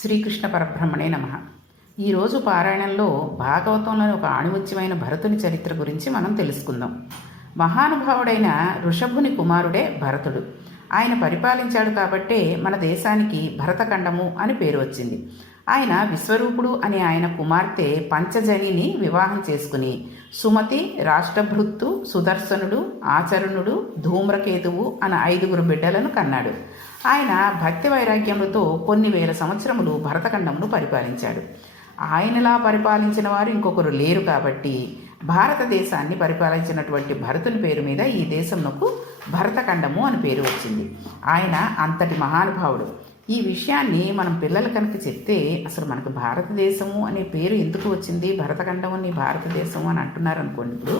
శ్రీకృష్ణ పరబ్రహ్మణే నమః. ఈరోజు పారాయణంలో భాగవతంలోని ఒక ఆణిముత్యమైన భరతుని చరిత్ర గురించి మనం తెలుసుకుందాం. మహానుభావుడైన ఋషభుని కుమారుడే భరతుడు. ఆయన పరిపాలించాడు కాబట్టే మన దేశానికి భరతఖండము అని పేరు వచ్చింది. ఆయన విశ్వరూపుడు అని ఆయన కుమార్తె పంచజనిని వివాహం చేసుకుని సుమతి, రాష్ట్రభృత్తు, సుదర్శనుడు, ఆచరణుడు, ధూమ్రకేతువు అన్న 5 బిడ్డలను కన్నాడు. ఆయన భక్తి వైరాగ్యములతో కొన్ని వేల సంవత్సరములు భరతఖండమును పరిపాలించాడు. ఆయనలా పరిపాలించిన వారు ఇంకొకరు లేరు కాబట్టి భారతదేశాన్ని పరిపాలించినటువంటి భరతుని పేరు మీద ఈ దేశంకు భరతఖండము అని పేరు వచ్చింది. ఆయన అంతటి మహానుభావుడు. ఈ విషయాన్ని మనం పిల్లలు కనుక చెప్తే అసలు మనకు భారతదేశము అనే పేరు ఎందుకు వచ్చింది, భరతఖండం అని భారతదేశము అని అంటున్నారు అనుకోండి ఇప్పుడు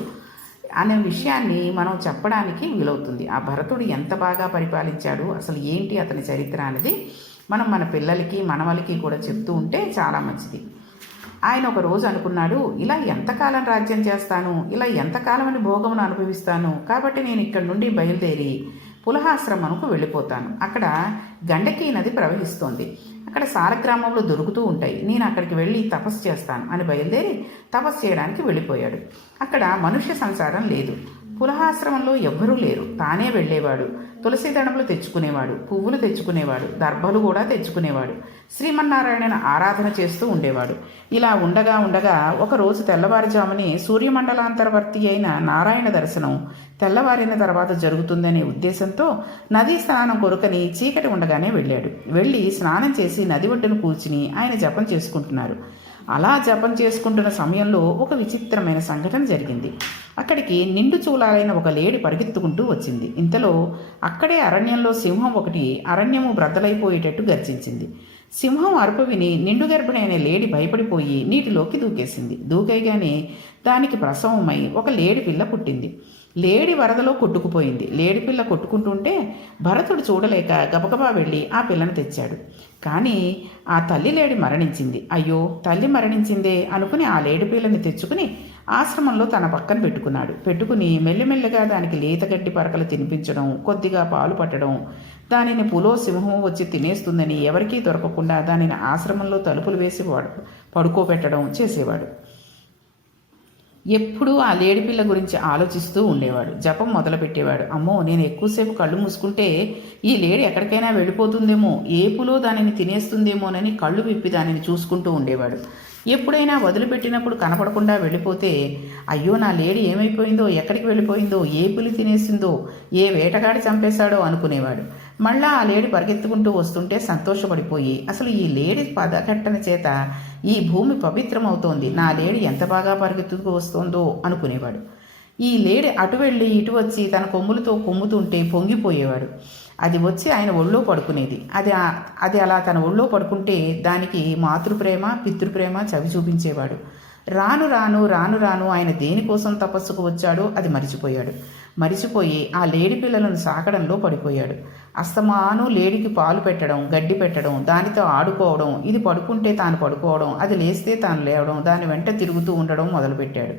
అనే విషయాన్ని మనం చెప్పడానికి వీలవుతుంది. ఆ భరతుడు ఎంత బాగా పరిపాలించాడు, అసలు ఏంటి అతని చరిత్ర అనేది మనం మన పిల్లలకి మనవలకి కూడా చెప్తూ ఉంటే చాలా మంచిది. ఆయన ఒక రోజు అనుకున్నాడు, ఇలా ఎంతకాలం రాజ్యం చేస్తాను, ఇలా ఎంతకాలం అని భోగమును అనుభవిస్తాను, కాబట్టి నేను ఇక్కడి నుండి బయలుదేరి పులహాశ్రమంకు వెళ్ళిపోతాను. అక్కడ గండకీ నది ప్రవహిస్తోంది, అక్కడ సాలగ్రామంలో దొరుకుతూ ఉంటాయి, నేను అక్కడికి వెళ్ళి తపస్సు చేస్తాను అని బయలుదేరి తపస్సు చేయడానికి వెళ్ళిపోయాడు. అక్కడ మనుష్య సంసారం లేదు, పులహాశ్రమంలో ఎవ్వరూ లేరు. తానే వెళ్ళేవాడు, తులసి దళములు తెచ్చుకునేవాడు, పువ్వులు తెచ్చుకునేవాడు, దర్భలు కూడా తెచ్చుకునేవాడు, శ్రీమన్నారాయణను ఆరాధన చేస్తూ ఉండేవాడు. ఇలా ఉండగా ఉండగా ఒకరోజు తెల్లవారుజామునే సూర్యమండలాంతర్వర్తి అయిన నారాయణ దర్శనం తెల్లవారిన తర్వాత జరుగుతుందనే ఉద్దేశంతో నదీ స్నానం కొరకని చీకటి ఉండగానే వెళ్ళి స్నానం చేసి నది ఒడ్డును కూర్చుని ఆయన జపం చేసుకుంటున్నారు. అలా జపం చేసుకుంటున్న సమయంలో ఒక విచిత్రమైన సంఘటన జరిగింది. అక్కడికి నిండు చూలాలైన ఒక లేడి పరిగెత్తుకుంటూ వచ్చింది. ఇంతలో అక్కడే అరణ్యంలో సింహం ఒకటి అరణ్యము బ్రద్దలైపోయేటట్టు గర్జించింది. సింహం అరుపు విని నిండు గర్భిణి లేడి భయపడిపోయి నీటిలోకి దూకేసింది. దూకేయగానే దానికి ప్రసవమై ఒక లేడి పిల్ల పుట్టింది. లేడి వరదలో కొట్టుకుపోయింది. లేడి పిల్ల కొట్టుకుంటుంటే భరతుడు చూడలేక గబగబా వెళ్ళి ఆ పిల్లను తెచ్చాడు. కానీ ఆ తల్లి లేడి మరణించింది. అయ్యో, తల్లి మరణించిందే అనుకుని ఆ లేడి పిల్లని తెచ్చుకుని ఆశ్రమంలో తన పక్కన పెట్టుకుని మెల్లిమెల్లిగా దానికి లేతగడ్డి పరకలు తినిపించడం, కొద్దిగా పాలు పట్టడం, దానిని పులో సింహం వచ్చి తినేస్తుందని ఎవరికీ దొరకకుండా దానిని ఆశ్రమంలో తలుపులు వేసి పడుకోబెట్టడం చేసేవాడు. ఎప్పుడూ ఆ లేడిపిల్ల గురించి ఆలోచిస్తూ ఉండేవాడు. జపం మొదలుపెట్టేవాడు. అమ్మో, నేను ఎక్కువసేపు కళ్ళు మూసుకుంటే ఈ లేడి ఎక్కడికైనా వెళ్ళిపోతుందేమో, ఏపులో దానిని తినేస్తుందేమోనని కళ్ళు విప్పి దానిని చూసుకుంటూ ఉండేవాడు. ఎప్పుడైనా వదిలిపెట్టినప్పుడు కనపడకుండా వెళ్ళిపోతే అయ్యో, నా లేడి ఏమైపోయిందో, ఎక్కడికి వెళ్ళిపోయిందో, ఏ పులి తినేసిందో, ఏ వేటగాడి చంపేశాడో అనుకునేవాడు. మళ్ళా ఆ లేడి పరిగెత్తుకుంటూ వస్తుంటే సంతోషపడిపోయి అసలు ఈ లేడి పదఘట్టన చేత ఈ భూమి పవిత్రమవుతోంది, నా లేడి ఎంత బాగా పరిగెత్తుకు వస్తోందో అనుకునేవాడు. ఈ లేడి అటు వెళ్ళి ఇటు వచ్చి తన కొమ్ములతో కొమ్ముతుంటే పొంగిపోయేవాడు. అది వచ్చి ఆయన ఒళ్ళో పడుకునేది. అది అలా తన ఒళ్ళో పడుకుంటే దానికి మాతృప్రేమ పితృప్రేమ చవి చూపించేవాడు. రాను రాను ఆయన దేనికోసం తపస్సుకు వచ్చాడో అది మరిచిపోయి ఆ లేడి పిల్లలను సాకడంలో పడిపోయాడు. అస్తమాను లేడికి పాలు పెట్టడం, గడ్డి పెట్టడం, దానితో ఆడుకోవడం, ఇది పడుకుంటే తాను పడుకోవడం, అది లేస్తే తాను లేవడం, దాని వెంట తిరుగుతూ ఉండడం మొదలుపెట్టాడు.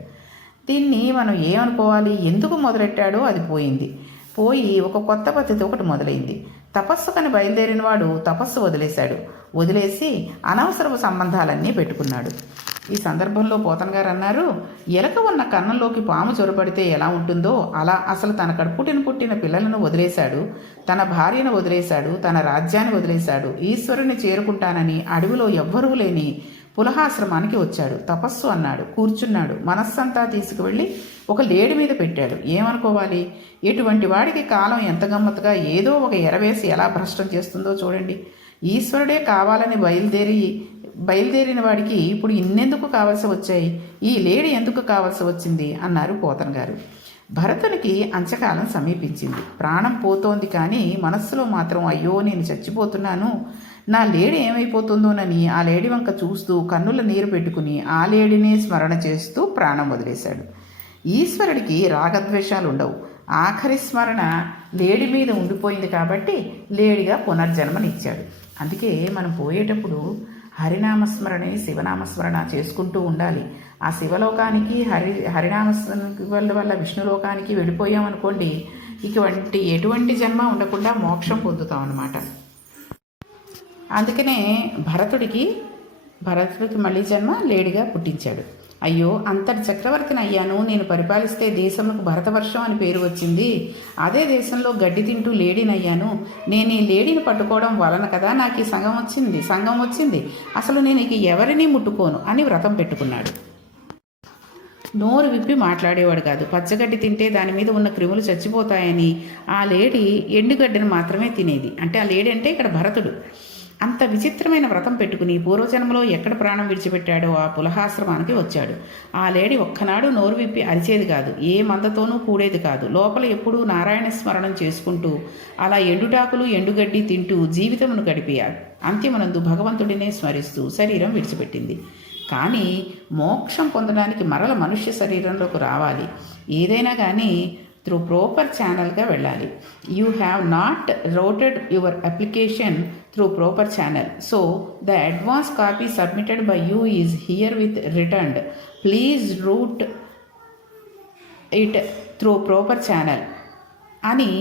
దీన్ని మనం ఏమనుకోవాలి, ఎందుకు మొదలెట్టాడో అది పోయి ఒక కొత్త పద్ధతి ఒకటి మొదలైంది. తపస్సుకని బయలుదేరిన వాడు తపస్సు వదిలేసి అనవసరపు సంబంధాలన్నీ పెట్టుకున్నాడు. ఈ సందర్భంలో పోతన గారు అన్నారు, ఎలక ఉన్న కన్నంలోకి పాము చొరబడితే ఎలా ఉంటుందో అలా అసలు తన కడుపుటిని పుట్టిన పిల్లలను వదిలేశాడు, తన భార్యను వదిలేశాడు, తన రాజ్యాన్ని వదిలేశాడు. ఈశ్వరుని చేరుకుంటానని అడవిలో ఎవ్వరూ లేని పులహాశ్రమానికి వచ్చాడు. తపస్సు అన్నాడు, కూర్చున్నాడు. మనస్సంతా తీసుకువెళ్ళి ఒక లేడి మీద పెట్టాడు. ఏమనుకోవాలి, ఎటువంటి వాడికి కాలం ఎంత గమ్మత్తుగా ఏదో ఒక ఎరవేసి ఎలా భ్రష్టం చేస్తుందో చూడండి. ఈశ్వరుడే కావాలని బయలుదేరిన వాడికి ఇప్పుడు ఇన్నెందుకు కావాల్సి వచ్చాయి, ఈ లేడి ఎందుకు కావాల్సి వచ్చింది అన్నారు పోతన గారు. భరతునికి అంచకాలం సమీపించింది. ప్రాణం పోతోంది, కానీ మనస్సులో మాత్రం అయ్యో, నేను చచ్చిపోతున్నాను, నా లేడి ఏమైపోతుందోనని ఆ లేడి వంక చూస్తూ కన్నుల నీరు పెట్టుకుని ఆ లేడినే స్మరణ చేస్తూ ప్రాణం వదిలేశాడు. ఈశ్వరుడికి రాగద్వేషాలు ఉండవు. ఆఖరి స్మరణ లేడి మీద ఉండిపోయింది కాబట్టి లేడిగా పునర్జన్మనిచ్చాడు. అందుకే మనం పోయేటప్పుడు హరినామస్మరణే శివనామస్మరణ చేసుకుంటూ ఉండాలి. ఆ శివలోకానికి హరినామస్మరణ వల్ల విష్ణులోకానికి వెళ్ళిపోయామనుకోండి, ఎటువంటి జన్మ ఉండకుండా మోక్షం పొందుతాం అన్నమాట. అందుకనే భరతుడికి మళ్ళీ జన్మ లేడిగా పుట్టించాడు. అయ్యో, అంతటి చక్రవర్తిని అయ్యాను, నేను పరిపాలిస్తే దేశంలో భరతవర్షం అని పేరు వచ్చింది. అదే దేశంలో గడ్డి తింటూ లేడీనయ్యాను. నేను ఈ లేడీని పట్టుకోవడం వలన కదా నాకు ఈ సంఘం వచ్చింది. అసలు నేను ఇక ఎవరినీ ముట్టుకోను అని వ్రతం పెట్టుకున్నాడు. నోరు విప్పి మాట్లాడేవాడు కాదు. పచ్చగడ్డి తింటే దాని మీద ఉన్న క్రిములు చచ్చిపోతాయని ఆ లేడీ ఎండుగడ్డిని మాత్రమే తినేది. అంటే ఆ లేడీ అంటే ఇక్కడ భరతుడు. అంత విచిత్రమైన వ్రతం పెట్టుకుని పూర్వజన్మలో ఎక్కడ ప్రాణం విడిచిపెట్టాడో ఆ పులహాశ్రమానికి వచ్చాడు. ఆ లేడీ ఒక్కనాడు నోరు విప్పి అరిచేది కాదు, ఏ మందతోనూ కూడేది కాదు. లోపల ఎప్పుడూ నారాయణ స్మరణం చేసుకుంటూ అలా ఎండుటాకులు ఎండుగడ్డి తింటూ జీవితమును గడిపాడు. అంత్యమునందు భగవంతుడినే స్మరిస్తూ శరీరం విడిచిపెట్టింది. కానీ మోక్షం పొందడానికి మరల మనుష్య శరీరంలోకి రావాలి. ఏదైనా కానీ త్రూ ప్రాపర్ ఛానల్గా వెళ్ళాలి. You have not routed your application through proper channel. So the advance copy submitted by you is herewith returned. Please route it through proper channel అని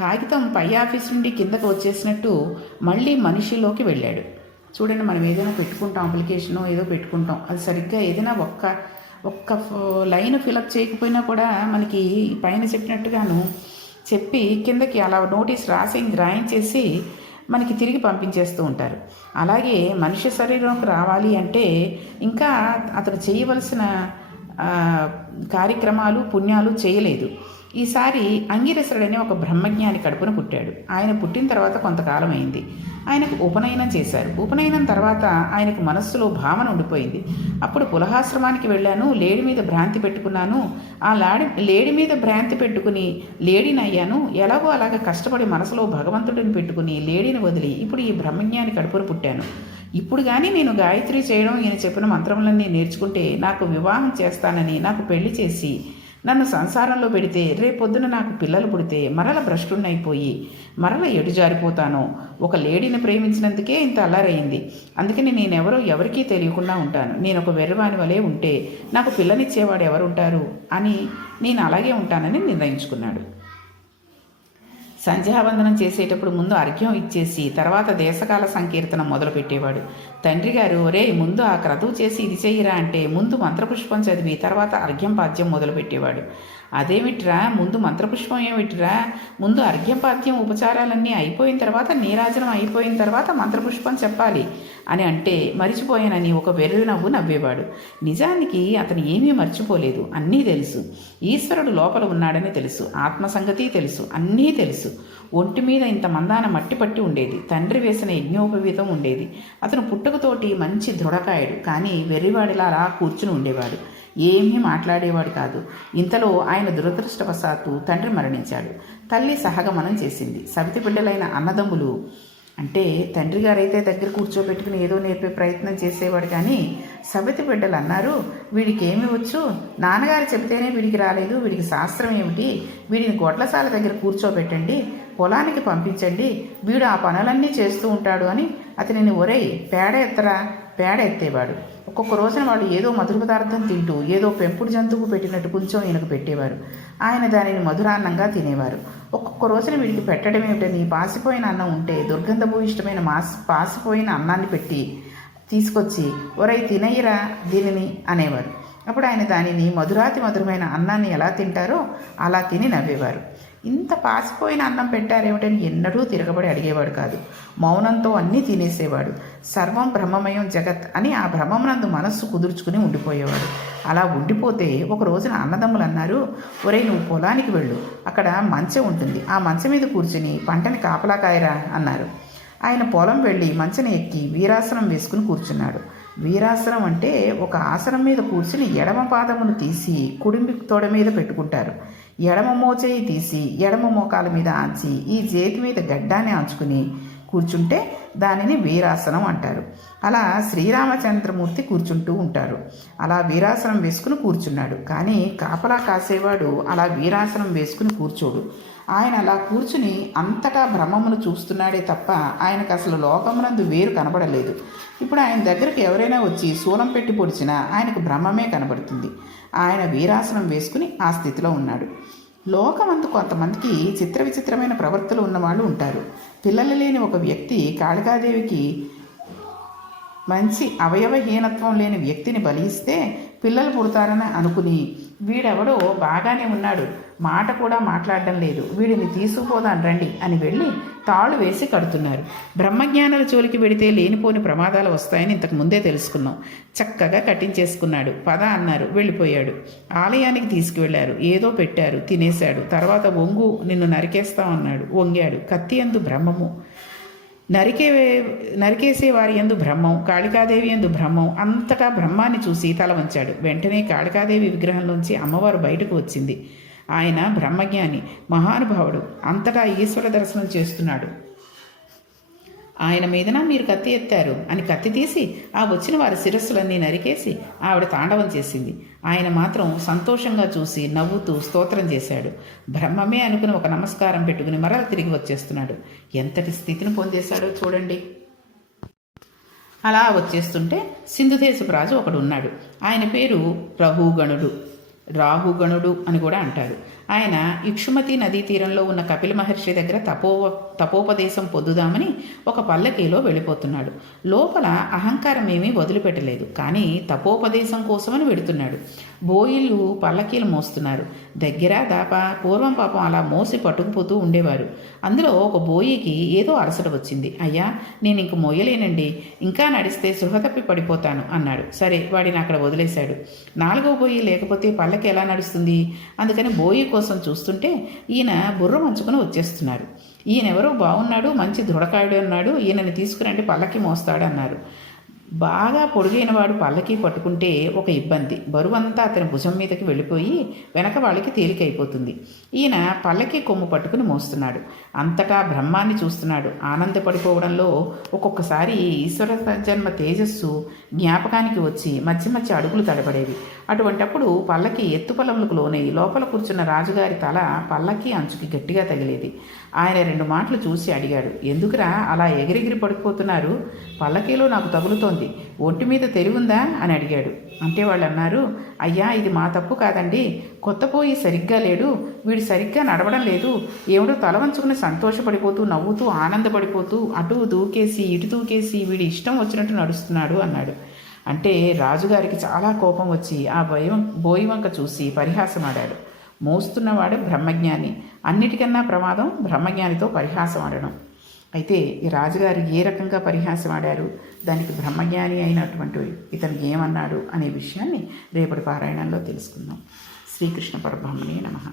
కాగితం పై ఆఫీస్ నుండి కిందకు వచ్చేసినట్టు మళ్ళీ మనిషిలోకి వెళ్ళాడు. చూడండి, మనం ఏదైనా పెట్టుకుంటాం, అప్లికేషను ఏదో పెట్టుకుంటాం, అది సరిగ్గా ఏదైనా ఒక్క లైన్ ఫిలప్ చేయకపోయినా కూడా మనకి పైన చెప్పినట్టుగాను చెప్పి కిందకి అలా నోటీస్ రాయించేసి మనకి తిరిగి పంపించేస్తూ ఉంటారు. అలాగే మనిషి శరీరంలోకి రావాలి అంటే ఇంకా అతను చేయవలసిన కార్యక్రమాలు పుణ్యాలు చేయలేదు. ఈసారి అంగిరసుడని ఒక బ్రహ్మజ్ఞాని కడుపున పుట్టాడు. ఆయన పుట్టిన తర్వాత కొంతకాలం అయింది. ఆయనకు ఉపనయనం చేశారు. ఉపనయనం తర్వాత ఆయనకు మనస్సులో భావన ఉండిపోయింది. అప్పుడు పులహాశ్రమానికి వెళ్ళాను, లేడి మీద భ్రాంతి పెట్టుకున్నాను. ఆ లేడి మీద భ్రాంతి పెట్టుకుని లేడీని అయ్యాను. ఎలాగో అలాగ కష్టపడి మనసులో భగవంతుడిని పెట్టుకుని లేడీని వదిలి ఇప్పుడు ఈ బ్రహ్మజ్ఞాని కడుపున పుట్టాను. ఇప్పుడు కానీ నేను గాయత్రి చేయడం, ఈయన చెప్పిన మంత్రములన్నీ నేర్చుకుంటే నాకు వివాహం చేస్తానని నాకు పెళ్లి చేసి నన్ను సంసారంలో పెడితే రేపొద్దున నాకు పిల్లలు పుడితే మరల భ్రష్టున్నైపోయి మరల ఎటు జారిపోతానో. ఒక లేడీని ప్రేమించినందుకే ఇంత అల్లరైంది. అందుకని నేనెవరో ఎవరికీ తెలియకుండా ఉంటాను. నేను ఒక వెర్రవాని వలె ఉంటే నాకు పిల్లనిచ్చేవాడు ఎవరుంటారు అని నేను అలాగే ఉంటానని నిర్ణయించుకున్నాడు. సంధ్యావందనం చేసేటప్పుడు ముందు అర్ఘ్యం ఇచ్చేసి తర్వాత దేశకాల సంకీర్తన మొదలుపెట్టేవాడు. తండ్రి గారు, ఒరే ముందు ఆ క్రతువు చేసి ఇది చెయ్యిరా అంటే ముందు మంత్రపుష్పం చదివి తర్వాత అర్ఘ్యం పాద్యం మొదలుపెట్టేవాడు. అదేమిట్రా, ముందు మంత్రపుష్పం ఏమిట్రా, ముందు అర్ఘ్యం పాద్యం ఉపచారాలన్నీ అయిపోయిన తర్వాత నీరాజనం అయిపోయిన తర్వాత మంత్రపుష్పం చెప్పాలి అని అంటే మరిచిపోయానని ఒక వెర్రి నవ్వు నవ్వేవాడు. నిజానికి అతను ఏమీ మర్చిపోలేదు, అన్నీ తెలుసు. ఈశ్వరుడు లోపల ఉన్నాడని తెలుసు, ఆత్మసంగతి తెలుసు, అన్నీ తెలుసు. ఒంటి మీద ఇంత మందాన మట్టి పట్టి ఉండేది. తండ్రి వేసిన యజ్ఞోపవీతం ఉండేది. అతను పుట్టుకతోటి మంచి దృఢకాయుడు, కానీ వెర్రివాడిలా అలా కూర్చుని ఉండేవాడు. ఏమీ మాట్లాడేవాడు కాదు. ఇంతలో ఆయన దురదృష్టవశాత్తు తండ్రి మరణించాడు. తల్లి సహగమనం చేసింది. సవితి బిడ్డలైన అన్నదమ్ములు అంటే తండ్రి గారైతే దగ్గర కూర్చోబెట్టుకుని ఏదో నేర్పే ప్రయత్నం చేసేవాడు. కానీ సవితి బిడ్డలు అన్నారు, వీడికి ఏమి వచ్చు, నాన్నగారు చెబితేనే వీడికి రాలేదు, వీడికి శాస్త్రం ఏమిటి, వీడిని గొడ్లసాల దగ్గర కూర్చోబెట్టండి, పొలానికి పంపించండి, వీడు ఆ పనులన్నీ చేస్తూ ఉంటాడు అని అతనిని ఒరేయ్ పేడ ఎత్తేవాడు. ఒక్కొక్క రోజున వాడు ఏదో మధుర పదార్థం తింటూ ఏదో పెంపుడు జంతువు పెట్టినట్టు కొంచెం ఈయనకు పెట్టేవారు. ఆయన దానిని మధురాన్నంగా తినేవారు. ఒక్కొక్క రోజున వీడికి పెట్టడం ఏమిటని పాసిపోయిన అన్నం ఉంటే దుర్గంధభూయిష్టమైన పాసిపోయిన అన్నాన్ని పెట్టి తీసుకొచ్చి ఒరై తినయ్యరా దీనిని అనేవారు. అప్పుడు ఆయన దానిని మధురాతి మధురమైన అన్నాన్ని ఎలా తింటారో అలా తిని నవ్వేవారు. ఇంత పాసిపోయిన అన్నం పెట్టారేమిటని ఎన్నడూ తిరగబడి అడిగేవాడు కాదు. మౌనంతో అన్నీ తినేసేవాడు. సర్వం బ్రహ్మమయం జగత్ అని ఆ బ్రహ్మమునందు మనస్సు కుదుర్చుకుని ఉండిపోయేవాడు. అలా ఉండిపోతే ఒక రోజున అన్నదమ్ములు అన్నారు, ఒరేయ్ నువ్వు పొలానికి వెళ్ళు, అక్కడ మంచె ఉంటుంది, ఆ మంచె మీద కూర్చుని పంటని కాపలా కాయరా అన్నారు. ఆయన పొలం వెళ్ళి మంచెని ఎక్కి వీరాసనం వేసుకుని కూర్చున్నాడు. వీరాసనం అంటే ఒక ఆసనం మీద కూర్చుని ఎడమ పాదమును తీసి కుడి తొడ మీద పెట్టుకుంటారు. ఎడమ మోచేయి తీసి ఎడమ మోకాల మీద ఆంచి ఈ చేతి మీద గడ్డాన్ని ఆంచుకుని కూర్చుంటే దానిని వీరాసనం అంటారు. అలా శ్రీరామచంద్రమూర్తి కూర్చుంటూ ఉంటారు. అలా వీరాసనం వేసుకుని కూర్చున్నాడు. కానీ కాపలా కాసేవాడు అలా వీరాసనం వేసుకుని కూర్చోడు. ఆయన అలా కూర్చుని అంతటా బ్రహ్మమును చూస్తున్నాడే తప్ప ఆయనకు అసలు లోకమునందు వేరు కనబడలేదు. ఇప్పుడు ఆయన దగ్గరికి ఎవరైనా వచ్చి శూలం పెట్టి పొడిచినా ఆయనకు బ్రహ్మమే కనబడుతుంది. ఆయన వీరాసనం వేసుకుని ఆ స్థితిలో ఉన్నాడు. లోకమందు కొంతమందికి చిత్ర విచిత్రమైన ప్రవర్తనలు ఉన్నవాళ్ళు ఉంటారు. పిల్లలు లేని ఒక వ్యక్తి కాళికాదేవికి మంచి అవయవహీనత్వం లేని వ్యక్తిని బలిస్తే పిల్లలు పుడతారని అనుకుని వీడెవడో బాగానే ఉన్నాడు, మాట కూడా మాట్లాడడం లేదు, వీడిని తీసుకుపోదాం రండి అని వెళ్ళి తాళ్ళు వేసి కడుతున్నారు. బ్రహ్మజ్ఞానుల జోలికి వెడితే లేనిపోని ప్రమాదాలు వస్తాయని ఇంతకు ముందే తెలుసుకున్నాం. చక్కగా కట్టించేసుకున్నాడు. పద అన్నారు, వెళ్ళిపోయాడు. ఆలయానికి తీసుకువెళ్ళారు, ఏదో పెట్టారు, తినేశాడు. తర్వాత వంగు, నిన్ను నరికేస్తామన్నాడు. వంగాడు. కత్తి యందు బ్రహ్మము, నరికేసే వారి యందు బ్రహ్మం, కాళికాదేవి యందు బ్రహ్మం. అంతటా బ్రహ్మాన్ని చూసి తల వంచాడు. వెంటనే కాళికాదేవి విగ్రహంలోంచి అమ్మవారు బయటకు వచ్చింది. ఆయన బ్రహ్మజ్ఞాని, మహానుభావుడు, అంతటా ఈశ్వర దర్శనం చేస్తున్నాడు. ఆయన మీదన మీరు కత్తి ఎత్తారు అని కత్తి తీసి ఆ వచ్చిన వారి శిరస్సులన్నీ నరికేసి ఆవిడ తాండవం చేసింది. ఆయన మాత్రం సంతోషంగా చూసి నవ్వుతూ స్తోత్రం చేశాడు. బ్రహ్మమే అనుకుని ఒక నమస్కారం పెట్టుకుని మరల తిరిగి వచ్చేస్తున్నాడు. ఎంతటి స్థితిని పొందేశాడో చూడండి. అలా వచ్చేస్తుంటే సింధుదేశపు రాజు ఒకడు ఉన్నాడు. ఆయన పేరు రాహుగణుడు అని కూడా అంటారు. ఆయన ఇక్షుమతి నదీ తీరంలో ఉన్న కపిల మహర్షి దగ్గర తపోపదేశం పొందుదామని ఒక పల్లకీలో వెళ్ళిపోతున్నాడు. లోపల అహంకారం ఏమీ వదిలిపెట్టలేదు, కానీ తపోపదేశం కోసమని వెడుతున్నాడు. బోయిళ్ళు పల్లకీలు మోస్తున్నారు. దగ్గర దాపా పూర్వం పాపం అలా మోసి పట్టుకుపోతూ ఉండేవారు. అందులో ఒక బోయికి ఏదో అలసట వచ్చింది. అయ్యా, నేను ఇంక మోయలేనండి, ఇంకా నడిస్తే సృహ తప్పి పడిపోతాను అన్నాడు. సరే, వాడిని అక్కడ వదిలేశాడు. 4వ బోయి లేకపోతే పల్లకి ఎలా నడుస్తుంది? అందుకని బోయి కోసం చూస్తుంటే ఈయన బుర్ర వంచుకొని వచ్చేస్తున్నారు. ఈయనెవరో బాగున్నాడు, మంచి దృఢకాయుడు అన్నాడు, ఈయనని తీసుకురండి పల్లకి మోస్తాడు అన్నారు. బాగా పొడుగైనవాడు పల్లకి పట్టుకుంటే ఒక ఇబ్బంది, బరువంతా అతని భుజం మీదకి వెళ్ళిపోయి వెనక వాళ్ళకి తేలికైపోతుంది. ఈయన పల్లకి కొమ్ము పట్టుకుని మోస్తున్నాడు. అంతటా బ్రహ్మాన్ని చూస్తున్నాడు. ఆనందపడిపోవడంలో ఒక్కొక్కసారి ఈశ్వర జన్మ తేజస్సు జ్ఞాపకానికి వచ్చి మధ్య మధ్య అడుగులు తడబడేవి. అటువంటప్పుడు పల్లకి ఎత్తుపలములకు లోనై లోపల కూర్చున్న రాజుగారి తల పల్లకి అంచుకి గట్టిగా తగిలేది. ఆయన 2 మాటలు చూసి అడిగాడు, ఎందుకురా అలా ఎగిరెగిరి పడిపోతున్నారు? పల్లకీలో నాకు తగులుతోంది, ఒంటి మీద తెలివుందా అని అడిగాడు. అంటే వాళ్ళు అన్నారు, అయ్యా, ఇది మా తప్పు కాదండి, కొత్తపోయి సరిగ్గా లేడు, వీడు సరిగ్గా నడవడం లేదు, ఏమిటో తల వంచుకుని సంతోషపడిపోతూ నవ్వుతూ ఆనందపడిపోతూ అటు దూకేసి ఇటు దూకేసి వీడి ఇష్టం వచ్చినట్టు నడుస్తున్నాడు అన్నాడు. అంటే రాజుగారికి చాలా కోపం వచ్చి ఆ బోయి వంక చూసి పరిహాసమాడాడు. మోస్తున్నవాడు బ్రహ్మజ్ఞాని, అన్నిటికన్నా ప్రమాదం బ్రహ్మజ్ఞానితో పరిహాసం ఆడడం. అయితే ఈ రాజుగారు ఏ రకంగా పరిహాసం ఆడారు, దానికి బ్రహ్మజ్ఞాని అయినటువంటి ఇతను ఏమన్నాడు అనే విషయాన్ని రేపటి పారాయణంలో తెలుసుకుందాం. శ్రీకృష్ణ పరబ్రహ్మణే నమః.